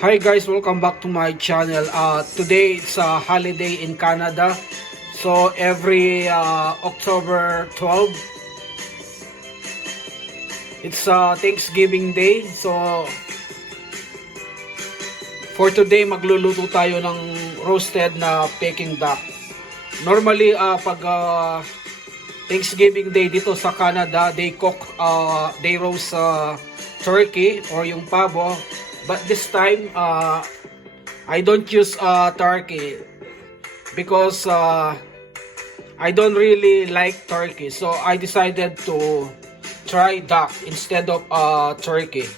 Hi guys, welcome back to my channel. Today it's a holiday in Canada. So every October 12, it's Thanksgiving Day. So for today magluluto tayo ng roasted na Peking duck. Normally pag Thanksgiving Day dito sa Canada, they roast turkey or yung pavo. But this time, I don't use turkey because I don't really like turkey. So I decided to try duck instead of turkey.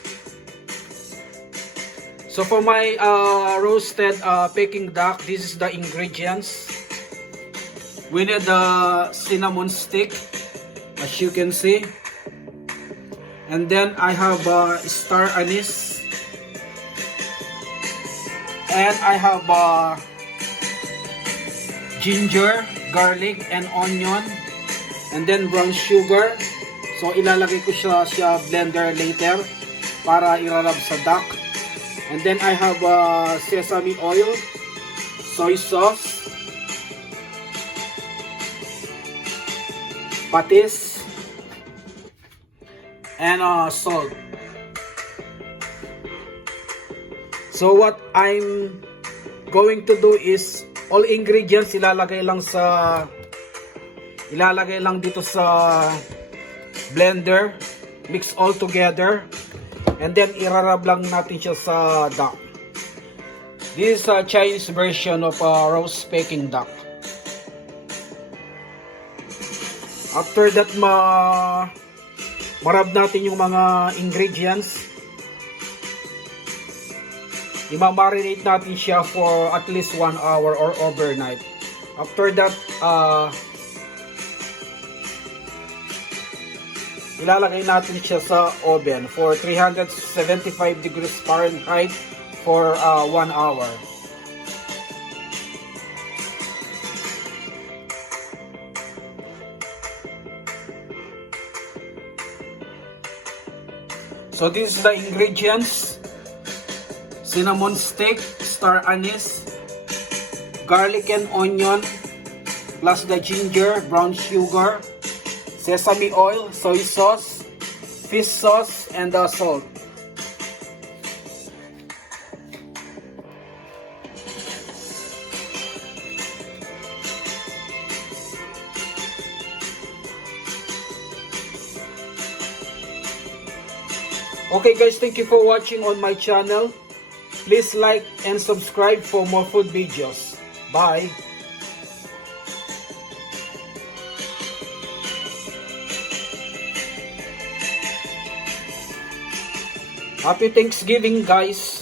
So for my roasted Peking duck, this is the ingredients. We need a cinnamon stick, as you can see. And then I have star anise. And I have ginger, garlic, and onion. And then brown sugar. So ilalagay ko siya blender later para irarab sa duck. And then I have sesame oil, soy sauce, patis, and salt. So what I'm going to do is all ingredients ilalagay lang dito sa blender, mix all together, and then irarab lang natin siya sa duck. This is a Chinese version of roast Peking duck. After that marab natin yung mga ingredients. I-marinate natin siya for at least 1 hour or overnight. After that, ilalagay natin siya sa oven for 375 degrees Fahrenheit for 1 hour. So this is the ingredients. Cinnamon stick, star anise, garlic and onion, plus the ginger, brown sugar, sesame oil, soy sauce, fish sauce, and the salt. Okay guys, thank you for watching on my channel. Please like and subscribe for more food videos. Bye! Happy Thanksgiving guys!